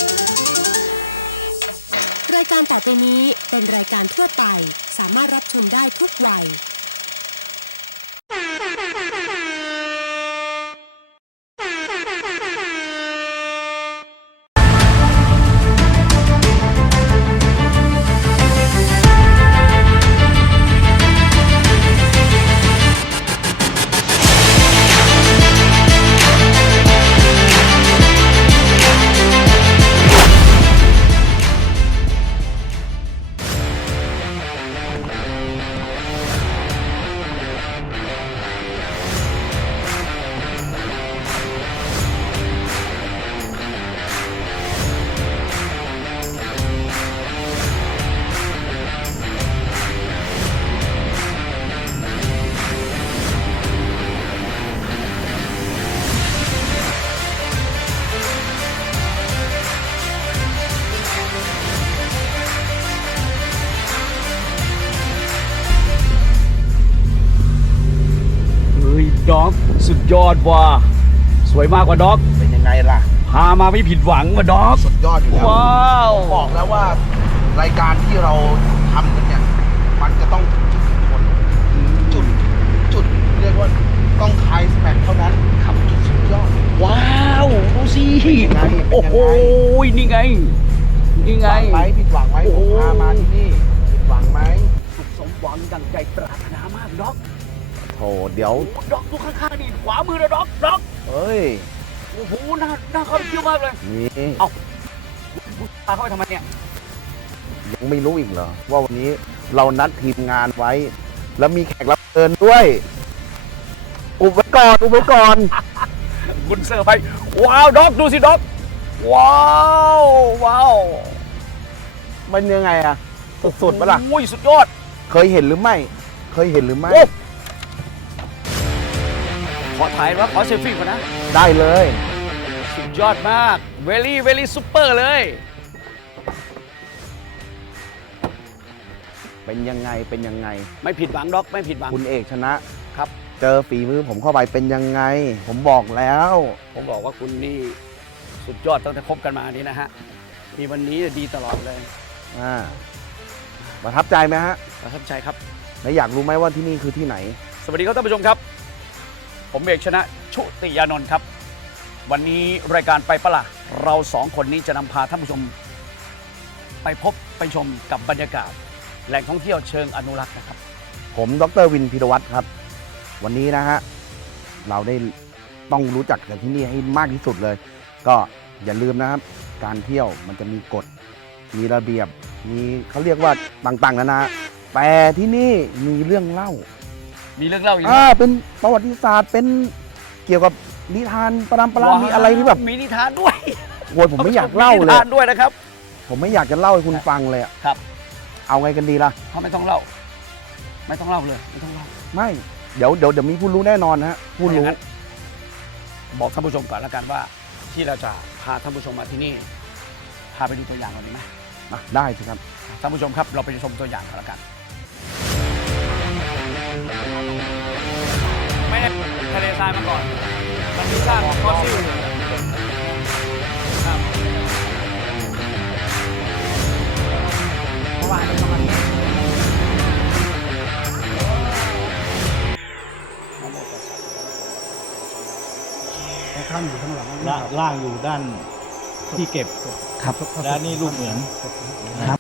รายการต่อไปนี้เป็นรายการทั่วไปสามารถรับชมได้ทุกวัยด็อกสุดยอดว่ะสวยมากกว่าด็อกเป็นยังไงล่ะพามาไม่ผิดหวังว่ะด็อกสุดยอดอยู่แล้วว้าวบอกแล้วว่ารายการที่เราทำกันเนี่ยมันจะต้องจุดเรียกว่าต้องไคลแม็กซ์เท่านั้นทำจุดสุดยอดว้าวดูสิโอ้โหนี่ไงนี่ไงผิดหวังไหมพามาที่นี่ผิดหวังไหมสุขสมหวังดังใจปรารถนามากด็อกโธ่เดี๋ยวด็อกตัวข้างๆนี่ขวามือนะด็อกเฮ้ยโอ้โหน่าเข้าไปเที่ยวมากเลยนี่เอ้าพาเข้าไปทำไมเนี่ยยังไม่รู้อีกเหรอว่าวันนี้เรานัดทีมงานไว้แล้วมีแขกรับเชิญด้วยอุบไว้ก่อนบุญเซอร์ไปว้าวด็อกดูสิด็อกว้าวมันยังไงอะสุดๆปะล่ะอุ้ยสุดยอดเคยเห็นหรือไม่ขอถ่ายว่าขอเซลฟี่ก่อนนะได้เลยสุดยอดมากเวลี่ซุปเปอร์เลยเป็นยังไงไม่ผิดหวังด็อกไม่ผิดหวังคุณเอกชนะครับเจอฝีมือผมเข้าไปเป็นยังไงผมบอกแล้วผมบอกว่าคุณนี่สุดยอดตั้งแต่คบกันมานี่นะฮะมีวันนี้ดีตลอดเลยประทับใจไหมฮะประทับใจครับและอยากรู้ไหมว่าที่นี่คือที่ไหนสวัสดีครับท่านผู้ชมครับผมเอกชนะชุติยานนท์ครับวันนี้รายการไปปะล่ะเราสองคนนี้จะนำพาท่านผู้ชมไปพบไปชมกับบรรยากาศแหล่งท่องเที่ยวเชิงอนุรักษ์นะครับผมดร.วินพิรวัตรครับวันนี้นะฮะเราได้ต้องรู้จักกันที่นี่ให้มากที่สุดเลยก็อย่าลืมนะครับการเที่ยวมันจะมีกฎมีระเบียบมีเขาเรียกว่าต่างๆนะแต่ที่นี่มีเรื่องเล่ามีเรื่องเล่าอีกเป็นประวัติศาสตร์เป็นเกี่ยวกับนิทานปรำปรามีอะไรที่แบบมีนิทานด้วยโวยผมไม่อยากเล่าเลยนิทานด้วยนะครับผมไม่อยากจะเล่าให้คุณฟังเลยครับเอาไงกันดีล่ะเขาไม่ต้องเล่าเลยไม่ต้องเล่าไม่เดี๋ยวมีผู้รู้แน่นอนฮะผู้รู้บอกท่านผู้ชมก่อนแล้วกันว่าที่เราจะพาท่านผู้ชมมาที่นี่พาไปดูตัวอย่างกันดีไหมได้สิครับท่านผู้ชมครับเราไปชมตัวอย่างกันแล้วกันไม่ได้ทะเลทรายมาก่อนมันมีซากฟอสซิลครับเพราะว่าข้างอยู่ข้างหลังล่างอยู่ด้านที่เก็บครับและนี่รูปเหมือนครับ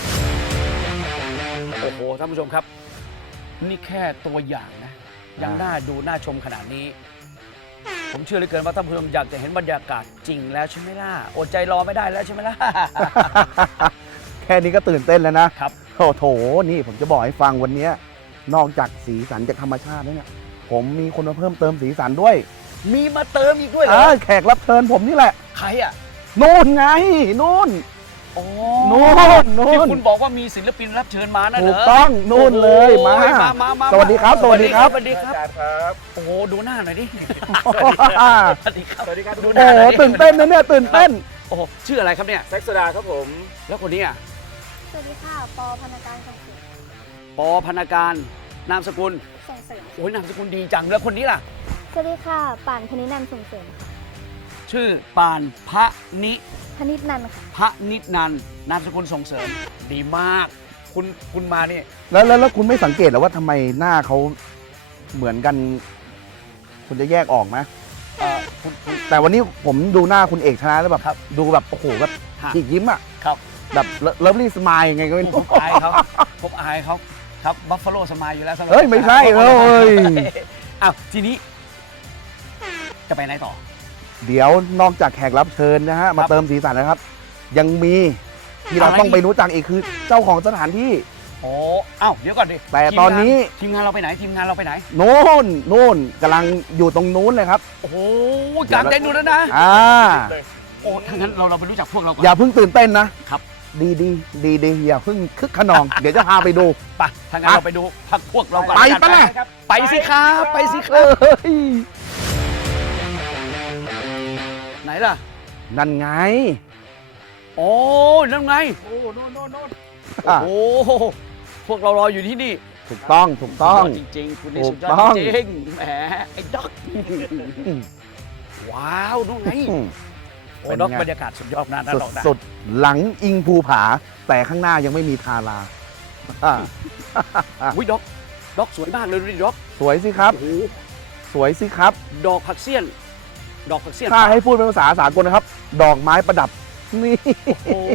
โอ้โหท่านผู้ชมครับนี่แค่ตัวอย่างนะยังน่าดูน่าชมขนาดนี้ผมเชื่อเหลือเกินว่าท่านผู้ชมอยากจะเห็นบรรยากาศจริงแล้วใช่ไหมล่ะอดใจรอไม่ได้แล้วใช่ไหมล่ะแค่นี้ก็ตื่นเต้นแล้วนะครับโอ้โถนี่ผมจะบอกให้ฟังวันนี้นอกจากสีสันจากธรรมชาติแล้วเนี่ยผมมีคนมาเพิ่มเติมสีสันด้วยมีมาเติมอีกด้วยเหรอแขกรับเชิญผมนี่แหละใครอ่ะนู่นไงนู่นนู่นที่คุณบอกว่ามีศิลปินรับเชิญมานั่นเหรอถูกต้องนู่นเลยมาสวัสดีครับสวัสดีครับโอ้โหดูหน้าหน่อยดิสวัสดีครับดูหน้าหน่อยตื่นเต้นนะเนี่ยตื่นเต้นโอ้โหชื่ออะไรครับเนี่ยแซ็กโซดาครับผมแล้วคนนี้อ่ะสวัสดีค่ะปอพนักการส่งเสริมปอพนักการนามสกุลส่งเสริมโอ้ยนามสกุลดีจังแล้วคนนี้ล่ะสวัสดีค่ะป่านพนินันท์ส่งเสริมค่ะชื่อปานพนิพนิษนันท์ค่ะพระนิดนันท์นามสกุลส่งเสริมดีมาก คุณมานี่แล้วคุณไม่สังเกตเหรอว่าทำไมหน้าเขาเหมือนกัน คุณจะแยกออกไหม แต่วันนี้ผมดูหน้าคุณเอกชนะแล้วแบบครับดูแบบโอ้โหแบบฮะฉีกยิ้มอ่ะครับแบบเลิฟลี่สมายยังไงก็ไม่ผรู้มอายเขาผมอายเขาครับบัฟฟาโลสมายอยู่แล้วสำหรับเฮ้ยไม่ใช่เอ้ยอ้าวทีนี้ จะไปไหนต่อเดี๋ยวนอกจากแขกรับเชิญนะฮะมาเติมสีสันนะครับ ยังมีที่เราอะไรต้องไปรู้จักอีกคือเจ้าของสถานที่โอ้อ้าวเดี๋ยวก่อนดิแต่ตอนนี้ทีมงานเราไปไหนทีมงานเราไปไหนโน่นกำลังอยู่ตรงนู้นเลยครับโอ้โหกลางเต็นท์ดูแล้วนะอ่าโอ้ถ้างั้นเราไปรู้จักพวกเราก่อนอย่าเพิ่งตื่นเต้นนะครับ ดีอย่าเพิ่งคึกขนอง เดี๋ยวจะพาไปดูไปถ้างั้นเราไปดูพักพวกเราก่อนไปปะล่ะไปสิครับไปสิคเอรับ้ยไหนล่ะนั่นไงโอ้นั่นไงอ่ะโอ้โหพวกเรารออยู่ที่นี่ถูกต้องสุดยอดจริงๆคุณนี่ถูสุกดยอต้องดจริงๆแหมไอ้ด็อกว้าวนู่นไงอืมโอ้เป็นไงด็อกบรรยากาศสุดยอดนะน่าลองได้สุดหลังอิงภูผา แต่ข้างหน้ายังไม่มีทาราอ่ะอุ้ยด็อกสวยมากเลยดูดิด็อกสวยสิครับโอ้โหสวยสิครับดอกผักเสี้ยน ดอกผักเสี้ยนถ้าให้พูดเป็นภาษาสากลนะครับ ดอกไม้ประดับ นี่โอ้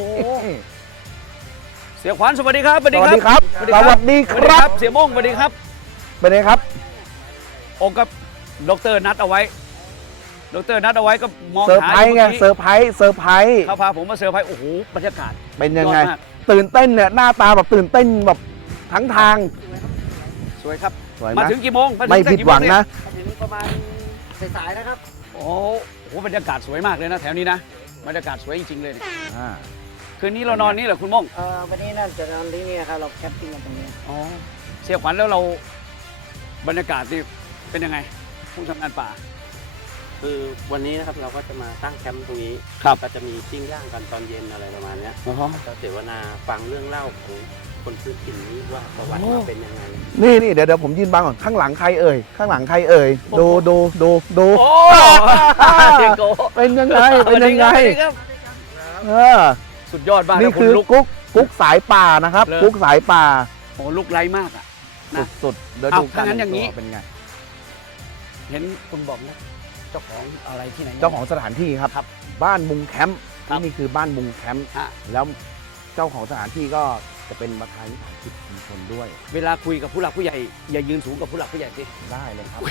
เสียขวัญสวัสดีครับสวัสสดีวัสครับดีครับ สวัสดีครับสวัสดีครับเสียโม่งสวัสดีครับเป็นไงครับองค์กับดรนัดเอาไว้ดรนัดเอาไว้ก็มองเซอร์หาไพรส์ไงยู่เซอร์ไพรส์เซอร์ไพรส์เขาพาผมมาเซอร์ไพรส์โอ้โหบรรยากาศเป็นยังไงยอดมากตื่นเต้นเนี่ยหน้าตาแบบตื่นเต้นแบบทั้งทางสวยครับสวยไหมมาถึงกี่โมงาถึไม่ตั้ผิดกี่หโมวังนะถึงประมาณสายๆนะครับโอ้โหบรรยากาศสวยมากเลยนะแถวนี้นะบรรยากาศสวยจริงๆเลยเนี่ยอ่าคืนนี้เรานอนนี่เหรอคุณโม่งวันนี้น่าจะนอนที่นี่นะครับ เราแคมปิ้งกันตรงนี้อ๋อเสียขวัญแล้วเราบรรยากาศนี่เป็นยังไงผู้ทำงานป่าคือวันนี้นะครับเราก็จะมาตั้งแคมป์ตรงนี้ครับก็จะมีปิ้งย่างกันตอนเย็นอะไรประมาณเนี้ยอ๋อก็เสวนาฟังเรื่องเล่าของคนพื้นถิ่นนี้ว่าประวัติโอ้มาเป็นยังไงนี่เดี๋ยวผมยืนบังก่อนข้างหลังใครเอ่ยข้างหลังใครเอ่ยดูโดูโอ้เสียโกเป็นยังไงเป็นยังไงสวัสดีครับเออสุดยอดมากนี่นะคือณลุกกุ๊กสายป่านะครับเลยกุ๊กสายป่าโอ้ลุกไร้มากอ่ะ นะสุดๆเดี๋ยวอ้าวดูถ้างั้นอย่างนี้นี้เป็นไงเห็นคุณบอกนะเจ้าของอะไรที่ไหนเจ้าของสถานที่ครับครับบ้านมุงแคมป์ครับนี่คือบ้านมุงแคมป์ฮะแล้วเจ้าของสถานที่ก็จะเป็นประธานวิสาหกิจชุมชนด้วยเวลาคุยกับผู้หลักผู้ใหญ่อย่ายืนสูงกับผู้หลักผู้ใหญ่สิได้เลยครับ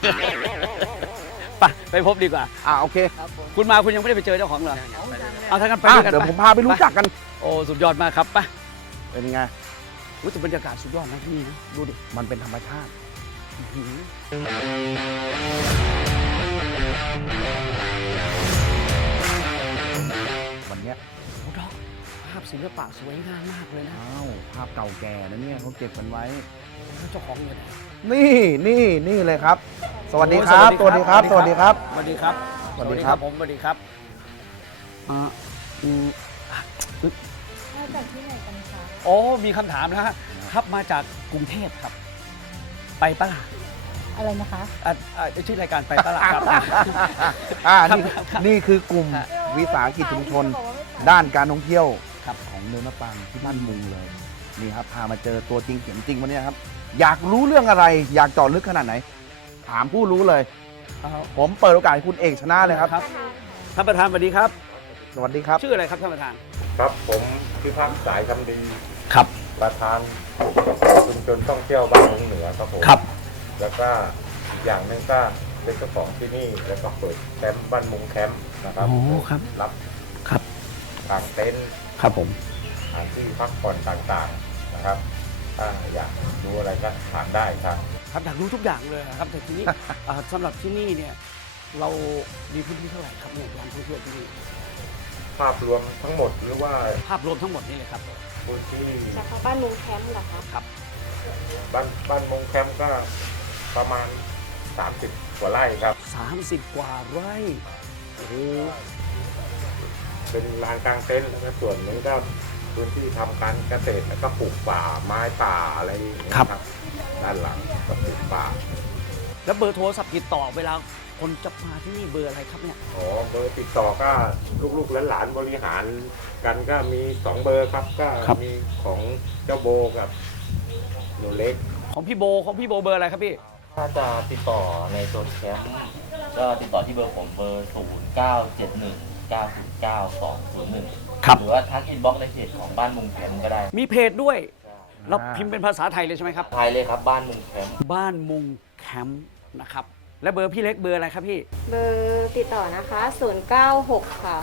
ไปพบดีกว่าโอเคคุณมาคุณยังไม่ได้ไปเจอเจ้าของเหรอเอาถ้างั้นไปอ่ะด้วยกันเดี๋ยวไปผมพาไปรู้จักกันโอ้สุดยอดมากครับไปเป็นไงรู้สึกบรรยากาศสุดยอดนะที่นี่นะดูดิมันเป็นธรรมชาติ วันเนี้ยโอ้ดอกภาพศิลปะสวยงามมากเลยนะอ้าวภาพเก่าแก่นะเนี่ยเขาเก็บกันไว้แล้วเจ้าของอยู่ไหนนี่เลยครับ สวัสดีครับโอ้สวัสดีครับ สวัสดีครับสวัสดีครับสวัสดีครับผมสวัสดีครับอ่าอืมมาจากที่ไหนกันคะโอ้มีคำถามนะฮะครับมาจากกรุงเทพครับ ไปปะล่ะอะไรนะคะชื่อรายการไปปะล่ะครับนี่ครับนี่คือกลุ่มวิสาหกิจชุมชน ด้านการท่องเที่ยวครับของเนินมะปรางที่บ้านมุงเลย นี่ครับพามาเจอตัวจริงเสียงจริงวันนี้ครับ อยากรู้เรื่องอะไร อยากเจาะลึกขนาดไหน ถามผู้รู้เลย ผมเปิดโอกาสให้คุณเอกชนะเลยครับท่านประธานสวัสดีครับสวัสดีครับชื่ออะไรครับท่านประธานครับผมพิพัฒน์สายคำดีครับประธานชุมชนท่องเที่ยวบ้านมุงเหนือครับผมครับแล้วก็อีกอย่างหนึงก็เป็นเจ้าของที่นี่แล้วก็เปิดแคมป์บ้านมุงแคมป์นะครับโอ้ครับรับครับกางเต็นท์ครับผมสถานที่พักผ่อนต่างๆนะครับ ถ้าอยากดูอะไรก็ถามได้ครับครับอยากรู้ทุกอย่างเลยครับแต่ทีนี้ สำหรับที่นี่เนี่ยเรามีพื้นที่เท่าไหร่ครับเนี่ยการท่องเที่ยวที่นี่ภาพรวมทั้งหมดหรือว่าภาพรวมทั้งหมดนี่เลยครับพื้นที่เฉพาะบ้านมุงแคมป์เหรอคะครับบ้านมุงแคมป์ก็ประมาณ 30 กว่าไร่ครับ 30 กว่าไร่โอ้โหเป็นลานกลางเต็นท์แล้วก็ส่วนหนึงก็พื้นที่ทำการเกษตรแล้วก็ปลูกป่าไม้ป่าอะไรอย่างเงี้ยครับด้านหลังก็ปลูกป่าแล้วเบอร์โทรศัพท์ติดต่อเวลาคนจะมาที่นี่เบอร์อะไรครับเนี่ยอ๋อเบอร์ติดต่อก็ลูกๆหลานๆบริหารกันก็มี2เบอร์ครับก็มีของเจ้าโบกับหนูเล็กของพี่โบเบอร์อะไรครับพี่ถ้าจะติดต่อในโซนแคมป์ก็ติดต่อที่เบอร์ผมเบอร์ 0971909201 ครับหรือว่าทักอินบ็อกซ์ในเพจของบ้านมุงแคมป์ก็ได้มีเพจด้วย เราพิมพ์เป็นภาษาไทยเลยใช่ไหมครับไทยเลยครับบ้านมุงแคมป์บ้านมุงแคมป์นะครับ และเบอร์พี่เล็กเบอร์อะไรครับพี่เบอร์ติดต่อนะคะ 096 ค่ะ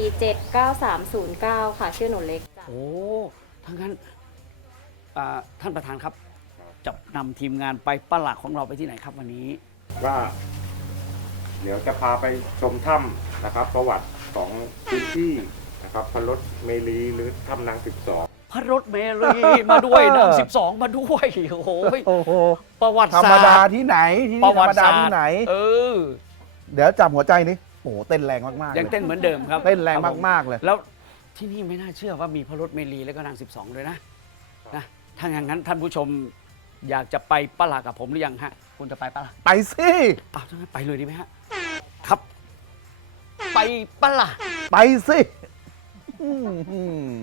6479309 ค่ะ ชื่อหนูเล็กจ้ะโอ้ทั้างนั้นท่านประธานครับ จะนำทีมงานไปปะหลักของเราไปที่ไหนครับวันนี้ว่าเดี๋ยวจะพาไปชมถ้ำนะครับ ประวัติของพื้นที่นะครับพระรถเมรีหรือถ้ำนาง 12 พระรถเมรีมาด้วยนาง12 มาด้วยโอ้โหโอ้โหประวัติธรศาร สตมดาร์ที่ไหนที่ประธรวัรมติศาดาสตที่ร์ไหนเออเดี๋ยวจับหัวใจนี่โอ้โหเต้นแรงมากๆยังเต้นเหมือนเดิมครับเต้นแรงมากๆเลยแล้วที่นี่ไม่น่าเชื่อว่ามีพระรถเมรีแล้วก็นาง12ด้วยนะถ้าอย่างนั้นท่านผู้ชมอยากจะไปปะหลักกับผมหรือยังฮะคุณจะไปปะหลักไปสิอ้าวถ้างั้นไปเลยดีไหมฮะครับ ไปปะหลักไปสิอืม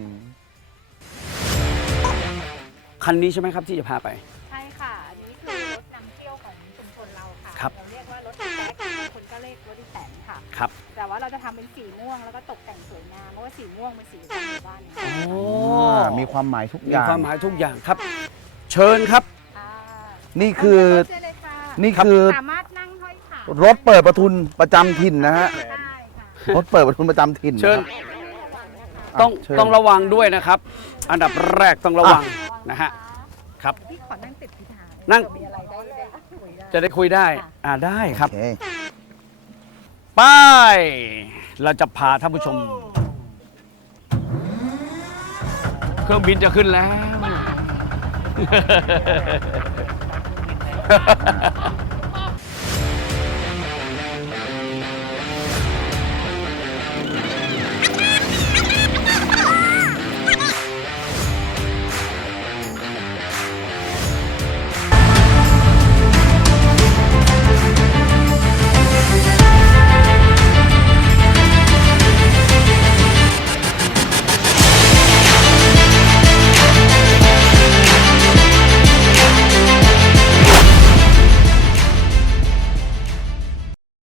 คันนี้ใช่ไหมครับที่จะพาไปใช่ค่ะ อันนี้คือรถนำเที่ยวของชุมชนเราค่ะครับเราเรียกว่ารถอีแต๊กบางคนก็เรียกรถอีแตนค่ะครับแต่ว่าเราจะทำเป็นสีม่วงแล้วก็ตกแต่งสวยงาม เพราะว่าสีม่วงเป็นสีของหมู่บ้านค่ะโอ้มีความหมายทุกอมีย่างความหมายทุกอย่างครับ เชิญครับนี่คือเชิญเลยค่ะนี่คือสามารถนั่งห้อยขารถเปิดประทุนประจำถิ่นนะฮะได้ค่ะรถเปิดประทุนประจำถิ่นเชิญนะครับต้องเชิญต้องระวังด้วยนะครับ อันดับแรกต้องระวังนะฮะครับพี่ขอนั่งติดพิธานั่งมีอะไรได้คุยได้จะได้คุยได้ได้ครับโอเคไป เราจะพาท่านผู้ชม เครื่องบินจะขึ้นแล้ว